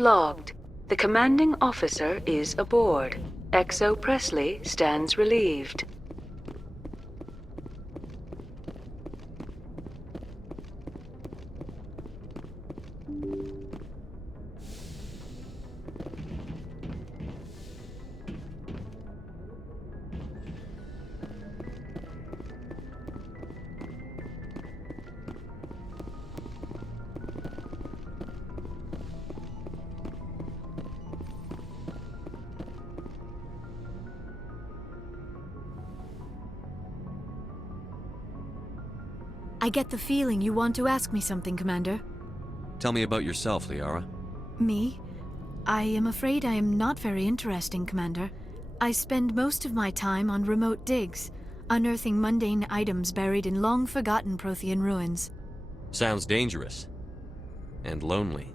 Logged. The commanding officer is aboard. XO Presley stands relieved. I get the feeling you want to ask me something, Commander. Tell me about yourself, Liara. Me? I am afraid I am not very interesting, Commander. I spend most of my time on remote digs, unearthing mundane items buried in long-forgotten Prothean ruins. Sounds dangerous. And lonely.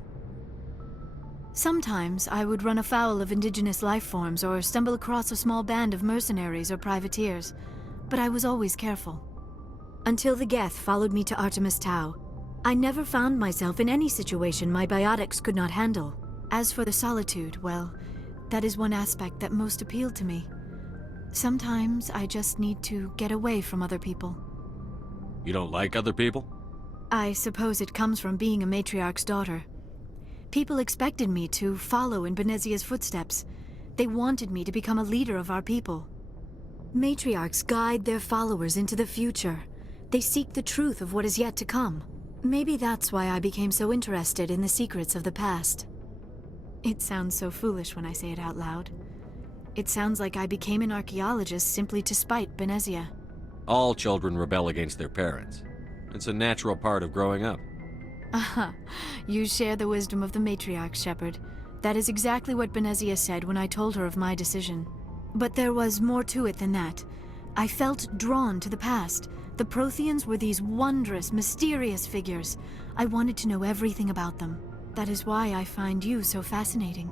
Sometimes I would run afoul of indigenous life forms or stumble across a small band of mercenaries or privateers, but I was always careful. Until the Geth followed me to Artemis Tau, I never found myself in any situation my biotics could not handle. As for the solitude, well, that is one aspect that most appealed to me. Sometimes I just need to get away from other people. You don't like other people? I suppose it comes from being a matriarch's daughter. People expected me to follow in Benezia's footsteps. They wanted me to become a leader of our people. Matriarchs guide their followers into the future. They seek the truth of what is yet to come. Maybe that's why I became so interested in the secrets of the past. It sounds so foolish when I say it out loud. It sounds like I became an archaeologist simply to spite Benezia. All children rebel against their parents. It's a natural part of growing up. Aha, you share the wisdom of the matriarch, Shephard. That is exactly what Benezia said when I told her of my decision. But there was more to it than that. I felt drawn to the past. The Protheans were these wondrous, mysterious figures. I wanted to know everything about them. That is why I find you so fascinating.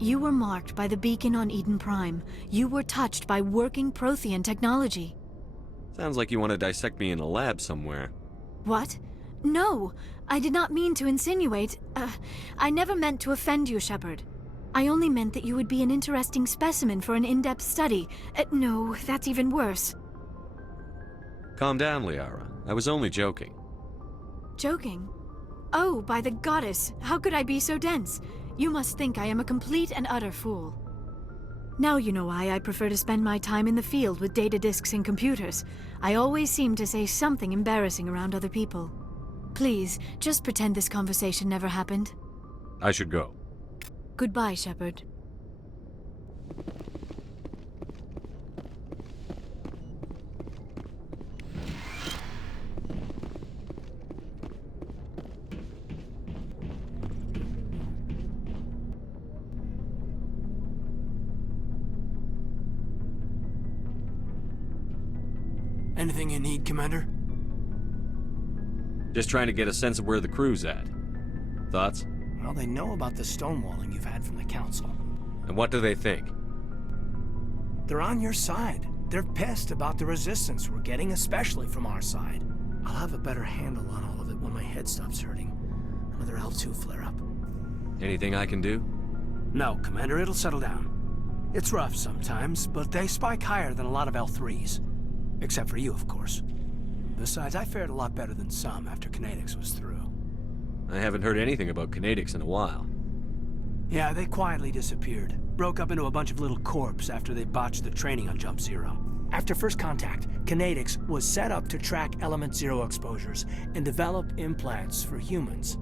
You were marked by the beacon on Eden Prime. You were touched by working Prothean technology. Sounds like you want to dissect me in a lab somewhere. What? No! I did not mean to insinuate. I never meant to offend you, Shephard. I only meant that you would be an interesting specimen for an in-depth study. No, that's even worse. Calm down, Liara. I was only joking. Joking? Oh, by the goddess, how could I be so dense? You must think I am a complete and utter fool. Now you know why I prefer to spend my time in the field with data disks and computers. I always seem to say something embarrassing around other people. Please, just pretend this conversation never happened. I should go. Goodbye, Shephard. Anything you need, Commander? Just trying to get a sense of where the crew's at. Thoughts? Well, they know about the stonewalling you've had from the Council. And what do they think? They're on your side. They're pissed about the resistance we're getting, especially from our side. I'll have a better handle on all of it when my head stops hurting. Another L2 flare-up. Anything I can do? No, Commander, it'll settle down. It's rough sometimes, but they spike higher than a lot of L3s. Except for you, of course. Besides, I fared a lot better than some after Kinetics was through. I haven't heard anything about Kinetics in a while. Yeah, they quietly disappeared. Broke up into a bunch of little corps after they botched the training on Jump Zero. After first contact, Kinetics was set up to track Element Zero exposures and develop implants for humans.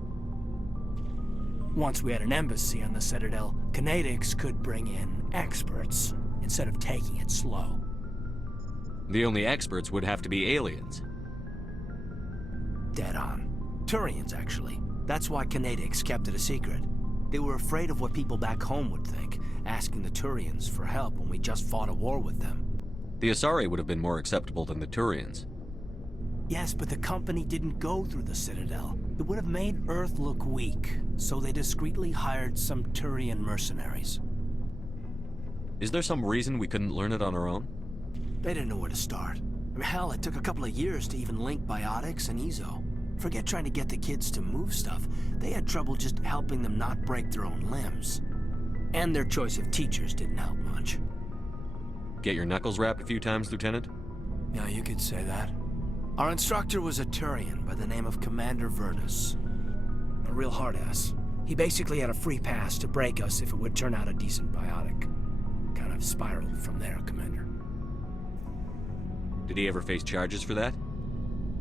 Once we had an embassy on the Citadel, Kinetics could bring in experts instead of taking it slow. The only experts would have to be aliens. Dead on. Turians, actually. That's why Kinetics kept it a secret. They were afraid of what people back home would think, asking the Turians for help when we just fought a war with them. The Asari would have been more acceptable than the Turians. Yes, but the company didn't go through the Citadel. It would have made Earth look weak, so they discreetly hired some Turian mercenaries. Is there some reason we couldn't learn it on our own? They didn't know where to start. I mean, hell, it took a couple of years to even link biotics and EZO. Forget trying to get the kids to move stuff. They had trouble just helping them not break their own limbs. And their choice of teachers didn't help much. Get your knuckles rapped a few times, Lieutenant? Yeah, you could say that. Our instructor was a Turian by the name of Commander Verdus. A real hard-ass. He basically had a free pass to break us if it would turn out a decent biotic. Kind of spiraled from there, Commander. Did he ever face charges for that?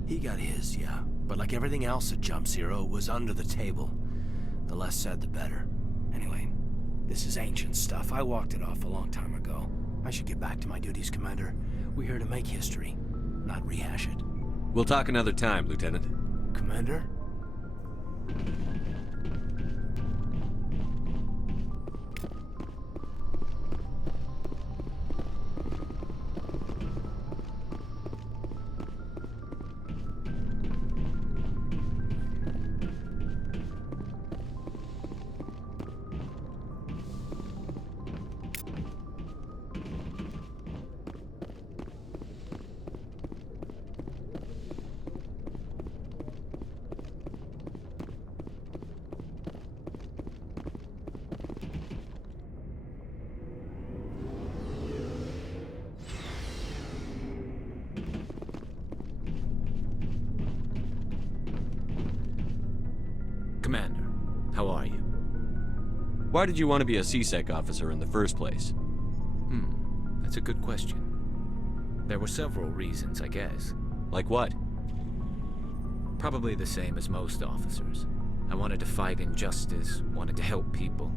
He got his, yeah. But like everything else at Jump Zero, it was under the table. The less said, the better. Anyway, this is ancient stuff. I walked it off a long time ago. I should get back to my duties, Commander. We're here to make history, not rehash it. We'll talk another time, Lieutenant. Commander? Commander, how are you? Why did you want to be a CSEC officer in the first place? That's a good question. There were several reasons, I guess. Like what? Probably the same as most officers. I wanted to fight injustice, wanted to help people.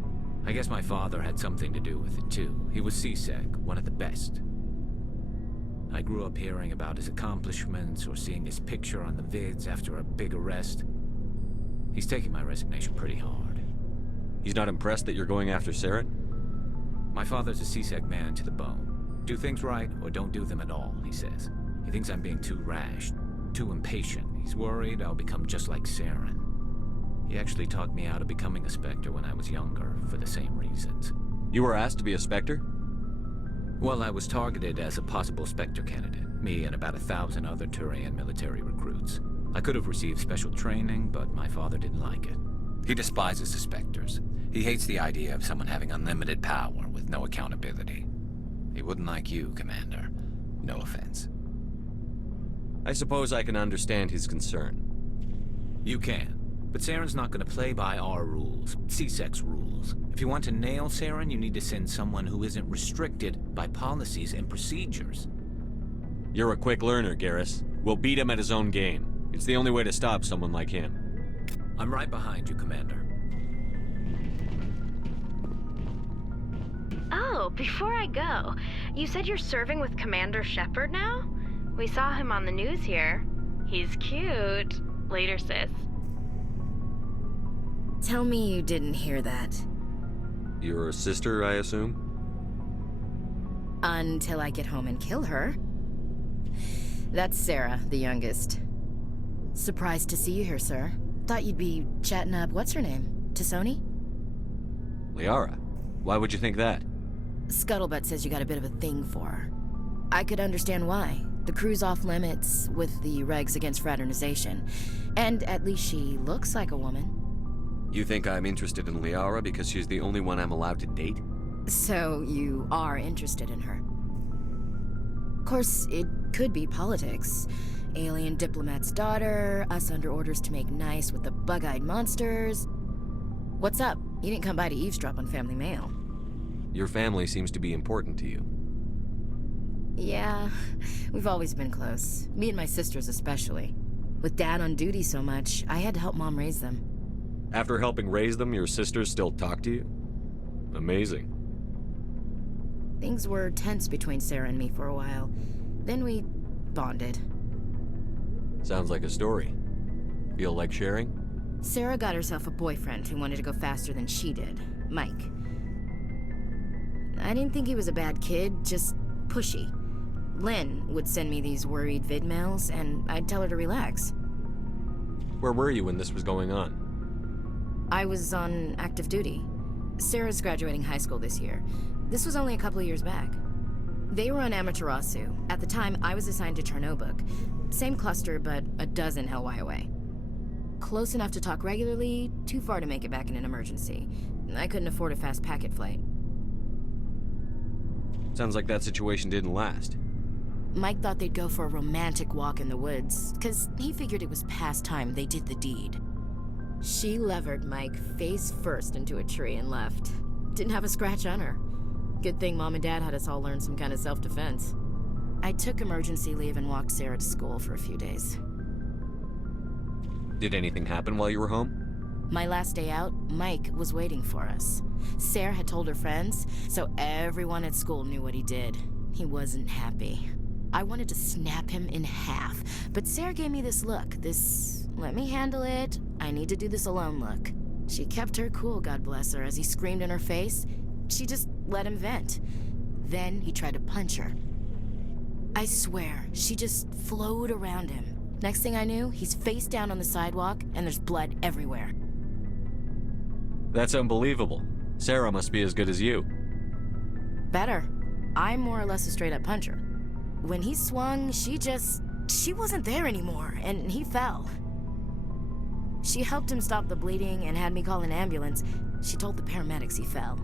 I guess my father had something to do with it too. He was CSEC, one of the best. I grew up hearing about his accomplishments or seeing his picture on the vids after a big arrest. He's taking my resignation pretty hard. He's not impressed that you're going after Saren? My father's a CSEC man to the bone. Do things right or don't do them at all, he says. He thinks I'm being too rash, too impatient. He's worried I'll become just like Saren. He actually talked me out of becoming a Spectre when I was younger, for the same reasons. You were asked to be a Spectre? Well, I was targeted as a possible Spectre candidate, me and about 1,000 other Turian military recruits. I could have received special training, but my father didn't like it. He despises the Spectres. He hates the idea of someone having unlimited power with no accountability. He wouldn't like you, Commander. No offense. I suppose I can understand his concern. You can. But Saren's not going to play by our rules, CSEC's rules. If you want to nail Saren, you need to send someone who isn't restricted by policies and procedures. You're a quick learner, Garrus. We'll beat him at his own game. It's the only way to stop someone like him. I'm right behind you, Commander. Oh, before I go, you said you're serving with Commander Shephard now? We saw him on the news here. He's cute. Later, sis. Tell me you didn't hear that. Your sister, I assume? Until I get home and kill her. That's Sarah, the youngest. Surprised to see you here, sir. Thought you'd be chatting up what's-her-name? Tassoni? Liara. Why would you think that? Scuttlebutt says you got a bit of a thing for her. I could understand why. The crew's off limits with the regs against fraternization. And at least she looks like a woman. You think I'm interested in Liara because she's the only one I'm allowed to date? So you are interested in her. Of course, it could be politics. Alien diplomat's daughter, us under orders to make nice with the bug-eyed monsters. What's up? You didn't come by to eavesdrop on family mail. Your family seems to be important to you. Yeah, we've always been close. Me and my sisters especially. With Dad on duty so much, I had to help Mom raise them. After helping raise them, your sisters still talk to you? Amazing. Things were tense between Sarah and me for a while. Then we bonded. Sounds like a story. Feel like sharing? Sarah got herself a boyfriend who wanted to go faster than she did, Mike. I didn't think he was a bad kid, just pushy. Lynn would send me these worried vid mails, and I'd tell her to relax. Where were you when this was going on? I was on active duty. Sarah's graduating high school this year. This was only a couple of years back. They were on Amaterasu. At the time, I was assigned to Chernobog. Same cluster, but a dozen LY away. close enough to talk regularly, too far to make it back in an emergency. I couldn't afford a fast packet flight. Sounds like that situation didn't last. Mike thought they'd go for a romantic walk in the woods, because he figured it was past time they did the deed. She levered Mike face first into a tree and left. Didn't have a scratch on her. Good thing Mom and Dad had us all learn some kind of self-defense. I took emergency leave and walked Sarah to school for a few days. Did anything happen while you were home? My last day out, Mike was waiting for us. Sarah had told her friends, so everyone at school knew what he did. He wasn't happy. I wanted to snap him in half, but Sarah gave me this look, this let me handle it, I need to do this alone look. She kept her cool, God bless her, as he screamed in her face. She just let him vent. Then he tried to punch her. I swear, she just flowed around him. Next thing I knew, he's face down on the sidewalk, and there's blood everywhere. That's unbelievable. Sarah must be as good as you. Better. I'm more or less a straight-up puncher. When he swung, she wasn't there anymore, and he fell. She helped him stop the bleeding and had me call an ambulance. She told the paramedics he fell.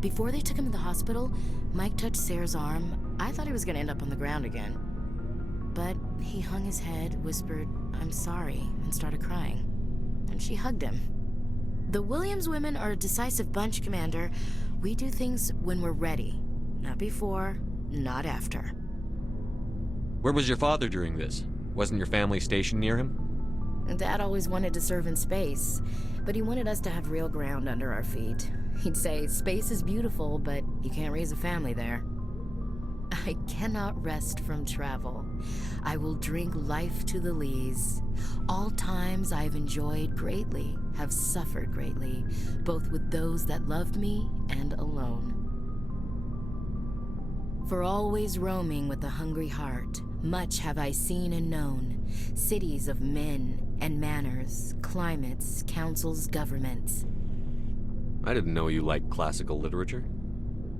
Before they took him to the hospital, Mike touched Sarah's arm. I thought he was gonna end up on the ground again. But he hung his head, whispered, "I'm sorry," and started crying. And she hugged him. The Williams women are a decisive bunch, Commander. We do things when we're ready. Not before, not after. Where was your father during this? Wasn't your family stationed near him? Dad always wanted to serve in space, but he wanted us to have real ground under our feet. He'd say, space is beautiful, but you can't raise a family there. I cannot rest from travel. I will drink life to the lees. All times I've enjoyed greatly, have suffered greatly, both with those that loved me and alone. For always roaming with a hungry heart, much have I seen and known, cities of men and manners, climates, councils, governments. I didn't know you liked classical literature.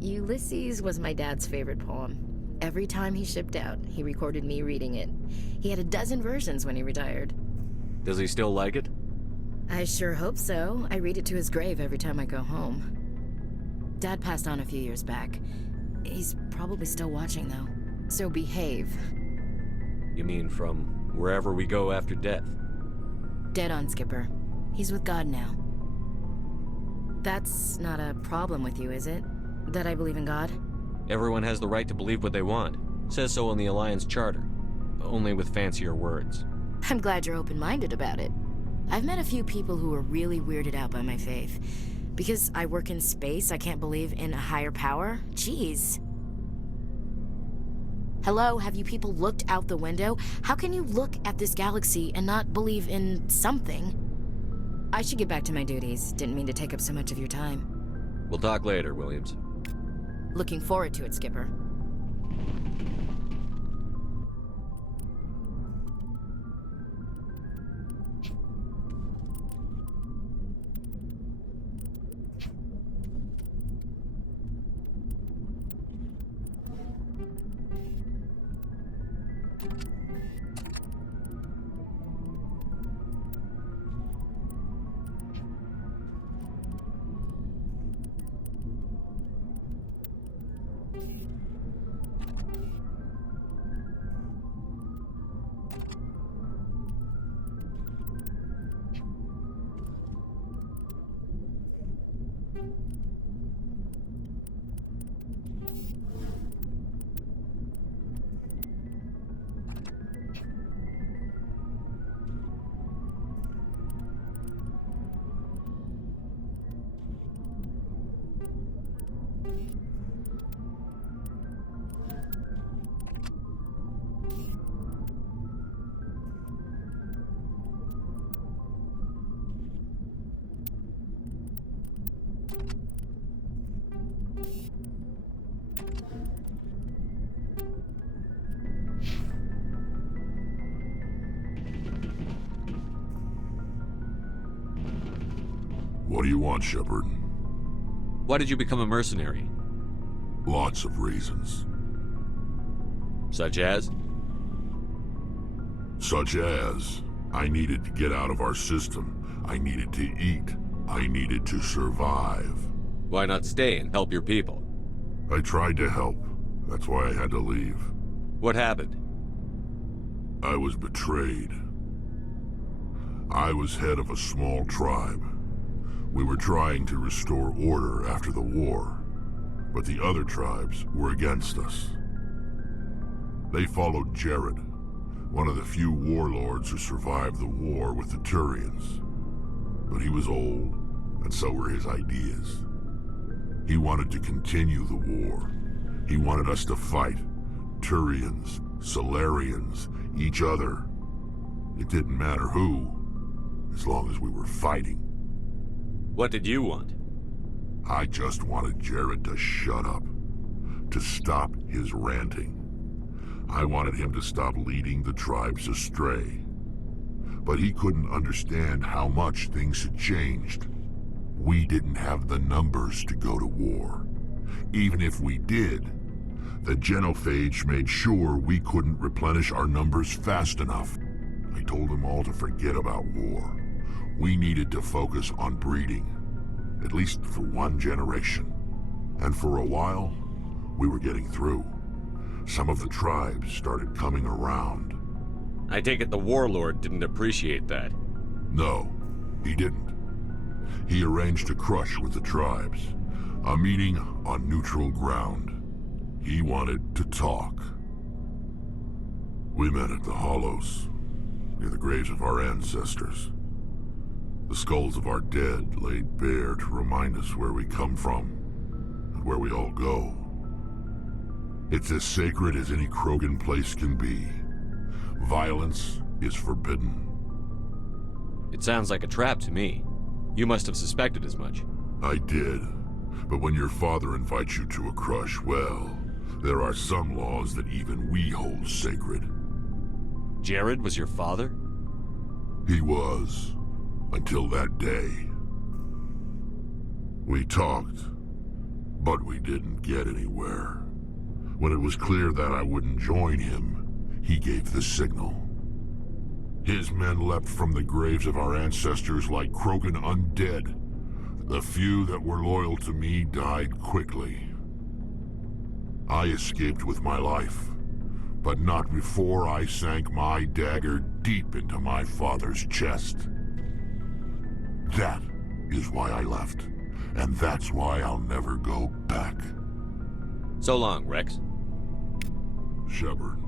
Ulysses was my dad's favorite poem. Every time he shipped out, he recorded me reading it. He had a dozen versions when he retired. Does he still like it? I sure hope so. I read it to his grave every time I go home. Dad passed on a few years back. He's probably still watching, though. So behave. You mean from wherever we go after death? Dead on, Skipper. He's with God now. That's not a problem with you, is it? That I believe in God? Everyone has the right to believe what they want. Says so in the Alliance Charter. Only with fancier words. I'm glad you're open-minded about it. I've met a few people who are really weirded out by my faith. Because I work in space, I can't believe in a higher power? Jeez. Hello, have you people looked out the window? How can you look at this galaxy and not believe in something? I should get back to my duties. Didn't mean to take up so much of your time. We'll talk later, Williams. Looking forward to it, Skipper. What do you want, Shephard? Why did you become a mercenary? Lots of reasons. Such as? Such as, I needed to get out of our system. I needed to eat. I needed to survive. Why not stay and help your people? I tried to help. That's why I had to leave. What happened? I was betrayed. I was head of a small tribe. We were trying to restore order after the war, but the other tribes were against us. They followed Jared, one of the few warlords who survived the war with the Turians. But he was old, and so were his ideas. He wanted to continue the war. He wanted us to fight. Turians, Solarians, each other. It didn't matter who, as long as we were fighting. What did you want? I just wanted Jared to shut up, to stop his ranting. I wanted him to stop leading the tribes astray. But he couldn't understand how much things had changed. We didn't have the numbers to go to war. Even if we did, the genophage made sure we couldn't replenish our numbers fast enough. I told them all to forget about war. We needed to focus on breeding, at least for one generation. And for a while, we were getting through. Some of the tribes started coming around. I take it the warlord didn't appreciate that. No, he didn't. He arranged a crush with the tribes, a meeting on neutral ground. He wanted to talk. We met at the Hollows, near the graves of our ancestors. The skulls of our dead laid bare to remind us where we come from, and where we all go. It's as sacred as any Krogan place can be. Violence is forbidden. It sounds like a trap to me. You must have suspected as much. I did. But when your father invites you to a crush, well, there are some laws that even we hold sacred. Jared was your father? He was. Until that day. We talked, but we didn't get anywhere. When it was clear that I wouldn't join him, he gave the signal. His men leapt from the graves of our ancestors like Krogan undead. The few that were loyal to me died quickly. I escaped with my life, but not before I sank my dagger deep into my father's chest. That is why I left, and that's why I'll never go back. So long, Rex. Shephard.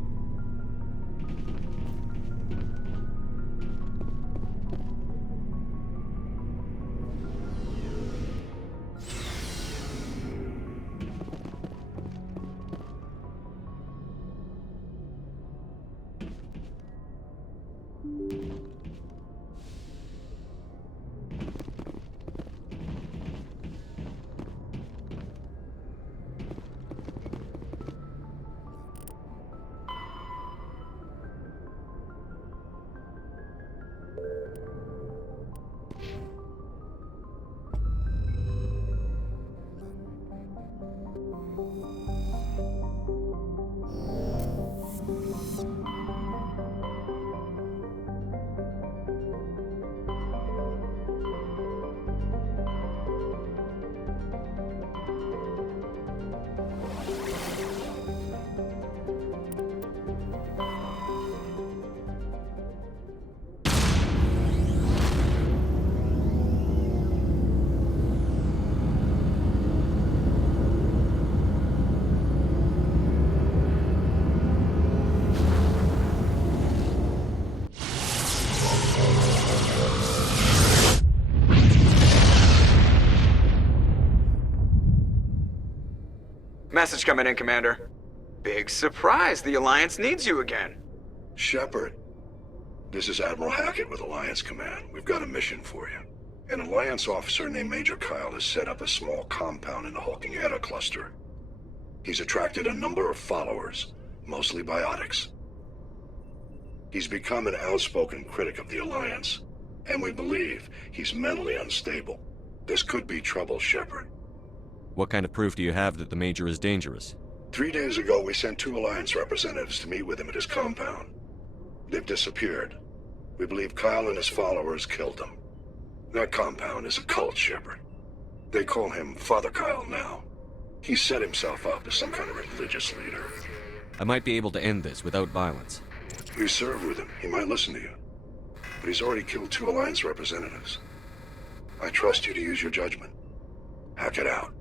Message coming in, Commander. Big surprise, the Alliance needs you again. Shephard, this is Admiral Hackett with Alliance Command. We've got a mission for you. An Alliance officer named Major Kyle has set up a small compound in the Hulking Eta cluster. He's attracted a number of followers, mostly biotics. He's become an outspoken critic of the Alliance, and we believe he's mentally unstable. This could be trouble, Shephard. What kind of proof do you have that the Major is dangerous? 3 days ago, we sent 2 Alliance representatives to meet with him at his compound. They've disappeared. We believe Kyle and his followers killed him. That compound is a cult, Shephard. They call him Father Kyle now. He set himself up as some kind of religious leader. I might be able to end this without violence. You serve with him. He might listen to you. But he's already killed 2 Alliance representatives. I trust you to use your judgment. Hack it out.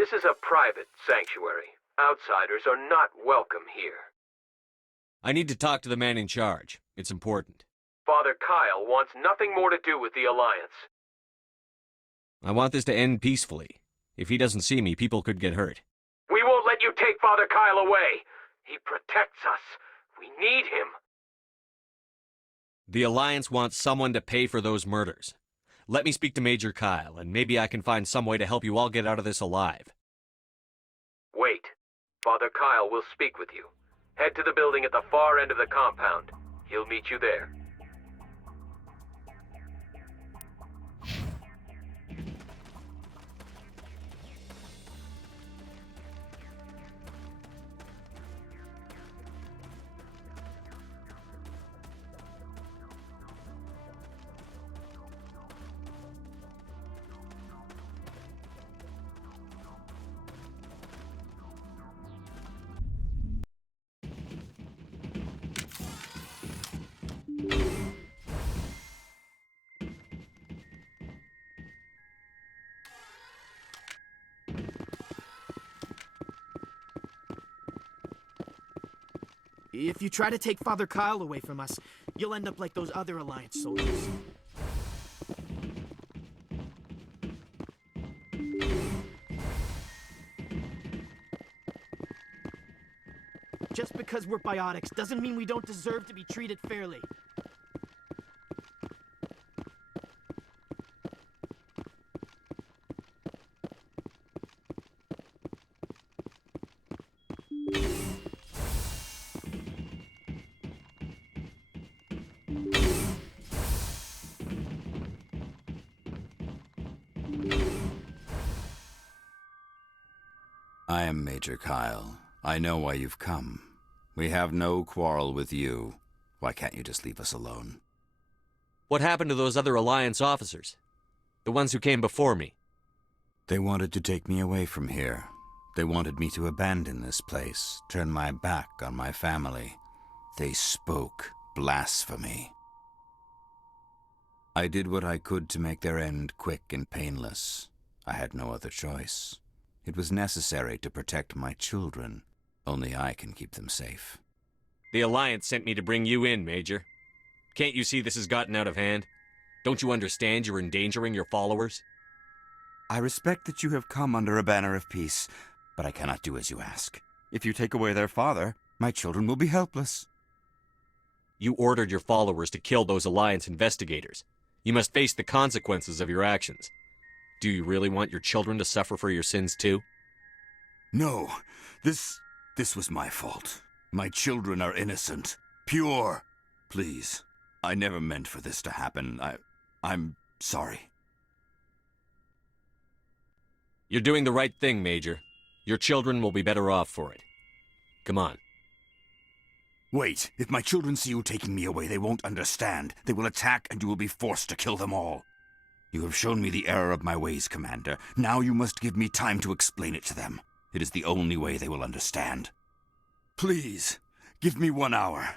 This is a private sanctuary. Outsiders are not welcome here. I need to talk to the man in charge. It's important. Father Kyle wants nothing more to do with the Alliance. I want this to end peacefully. If he doesn't see me, people could get hurt. We won't let you take Father Kyle away. He protects us. We need him. The Alliance wants someone to pay for those murders. Let me speak to Major Kyle, and maybe I can find some way to help you all get out of this alive. Wait. Father Kyle will speak with you. Head to the building at the far end of the compound. He'll meet you there. If you try to take Father Kyle away from us, you'll end up like those other Alliance soldiers. Just because we're biotics doesn't mean we don't deserve to be treated fairly. I am Major Kyle. I know why you've come. We have no quarrel with you. Why can't you just leave us alone? What happened to those other Alliance officers? The ones who came before me? They wanted to take me away from here. They wanted me to abandon this place, turn my back on my family. They spoke blasphemy. I did what I could to make their end quick and painless. I had no other choice. It was necessary to protect my children. Only I can keep them safe. The Alliance sent me to bring you in, Major. Can't you see this has gotten out of hand? Don't you understand you're endangering your followers? I respect that you have come under a banner of peace, but I cannot do as you ask. If you take away their father, my children will be helpless. You ordered your followers to kill those Alliance investigators. You must face the consequences of your actions. Do you really want your children to suffer for your sins too? No, this was my fault. My children are innocent, pure. Please, I never meant for this to happen. I'm sorry. You're doing the right thing, Major. Your children will be better off for it. Come on. Wait, if my children see you taking me away, they won't understand. They will attack and you will be forced to kill them all. You have shown me the error of my ways, Commander. Now you must give me time to explain it to them. It is the only way they will understand. Please, give me 1 hour.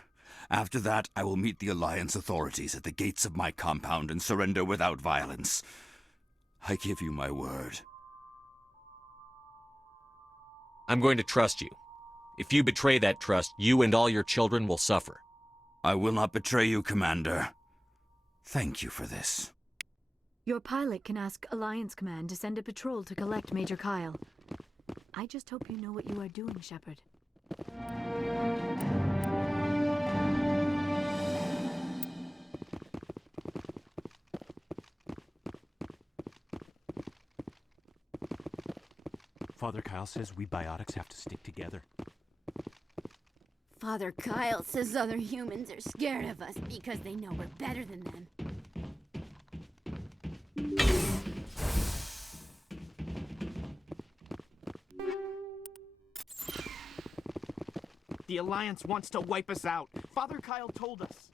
After that, I will meet the Alliance authorities at the gates of my compound and surrender without violence. I give you my word. I'm going to trust you. If you betray that trust, you and all your children will suffer. I will not betray you, Commander. Thank you for this. Your pilot can ask Alliance Command to send a patrol to collect Major Kyle. I just hope you know what you are doing, Shephard. Father Kyle says we biotics have to stick together. Father Kyle says other humans are scared of us because they know we're better than them. The Alliance wants to wipe us out. Father Kyle told us.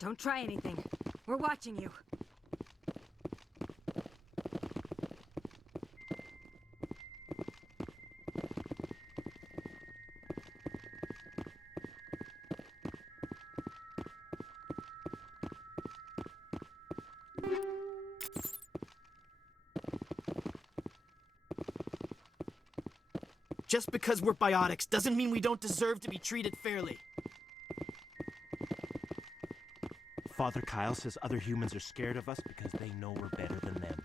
Don't try anything. We're watching you. Just because we're biotics doesn't mean we don't deserve to be treated fairly. Father Kyle says other humans are scared of us because they know we're better than them.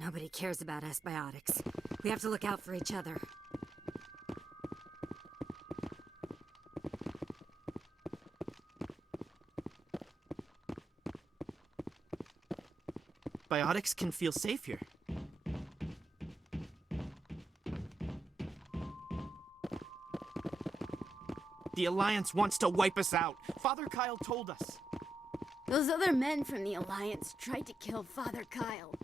Nobody cares about us biotics. We have to look out for each other. Biotics can feel safe here. The Alliance wants to wipe us out. Father Kyle told us. Those other men from the Alliance tried to kill Father Kyle.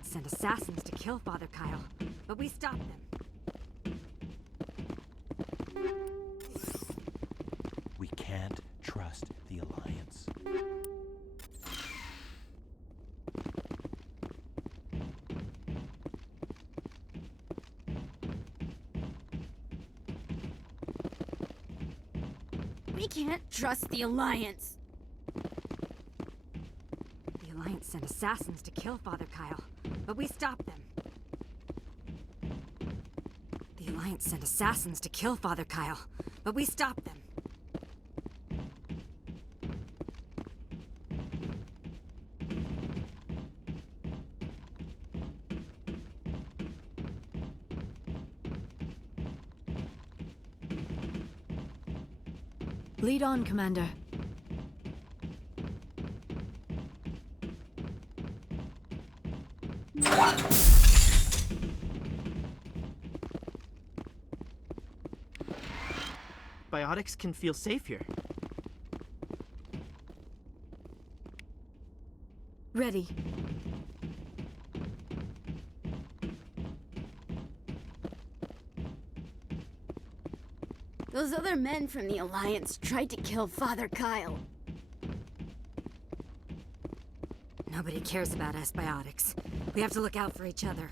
Sent assassins to kill Father Kyle, but we stopped them. We can't trust the Alliance. We can't trust the Alliance. The Alliance sent assassins to kill Father Kyle, but we stopped them. The Alliance sent assassins to kill Father Kyle, but we stopped them. Lead on, Commander. Biotics can feel safe here. Ready. Those other men from the Alliance tried to kill Father Kyle. Nobody cares about us biotics. We have to look out for each other.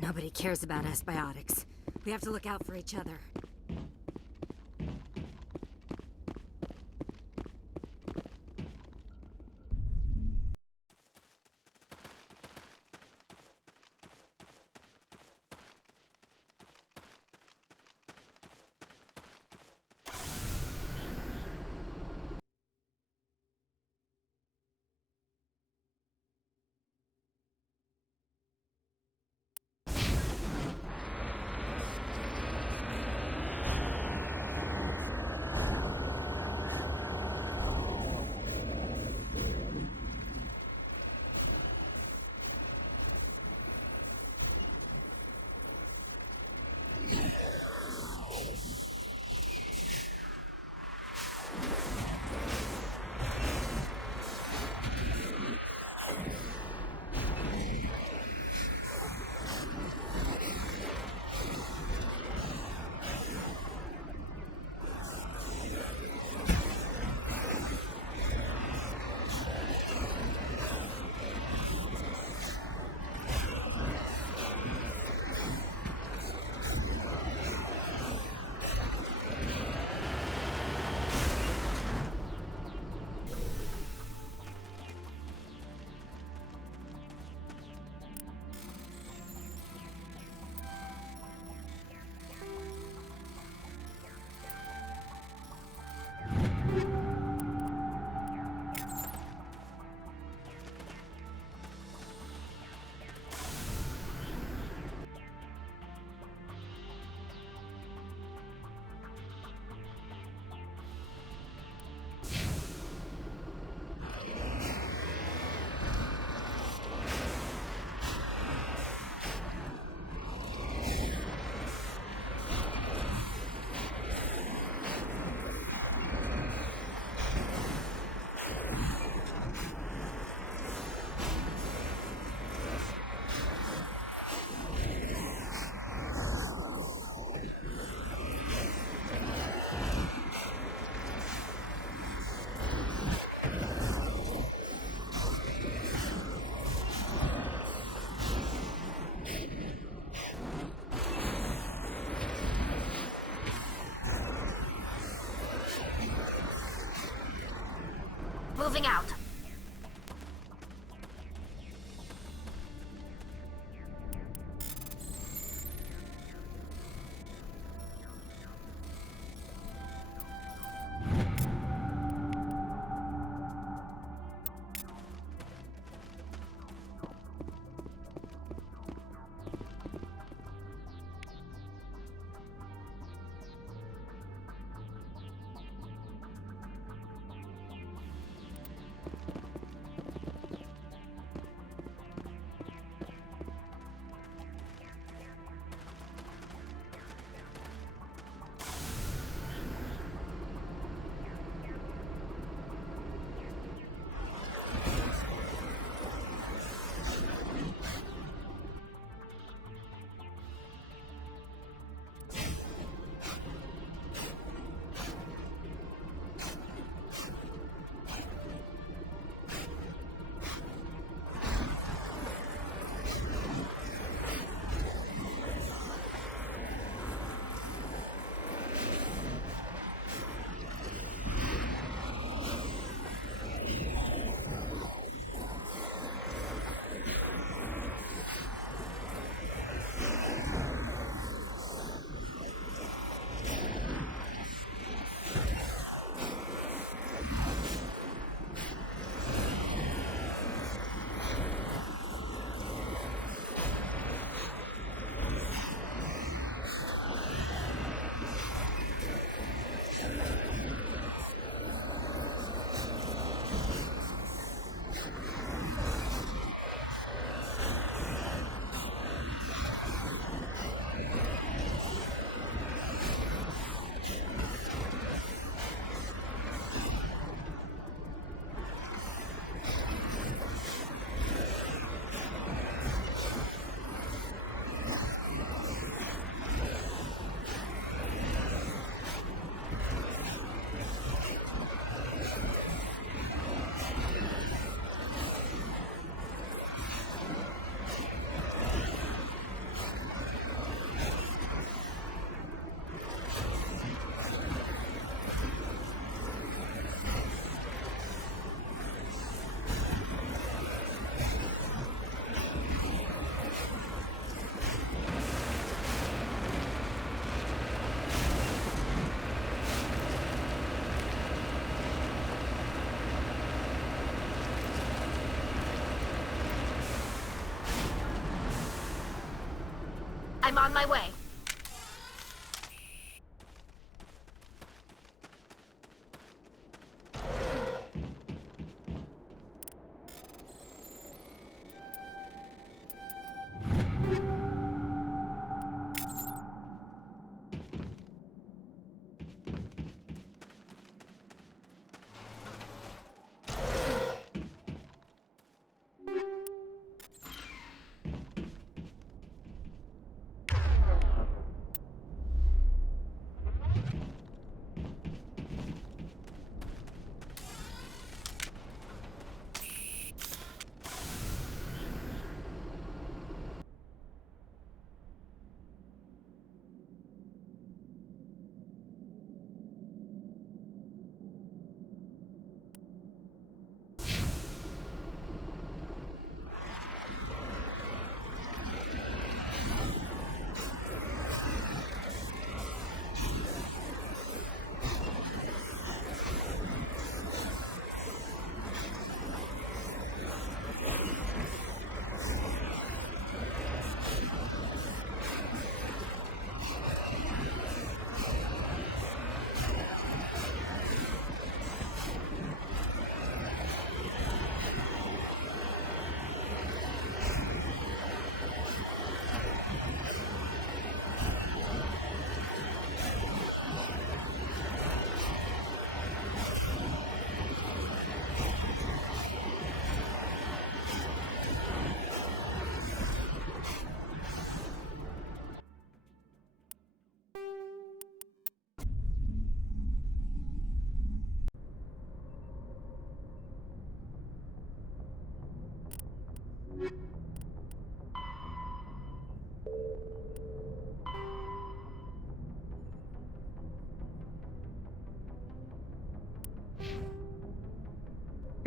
Nobody cares about us biotics. We have to look out for each other. Moving out. I'm on my way.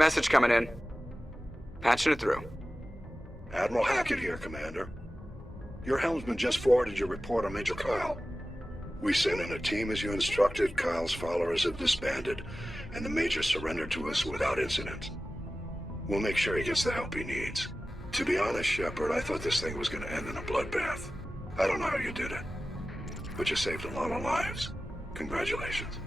Message coming in. Patching it through. Admiral Hackett here, Commander. Your helmsman just forwarded your report on Major Kyle. We sent in a team as you instructed, Kyle's followers have disbanded, and the Major surrendered to us without incident. We'll make sure he gets the help he needs. To be honest, Shephard, I thought this thing was going to end in a bloodbath. I don't know how you did it, but you saved a lot of lives. Congratulations.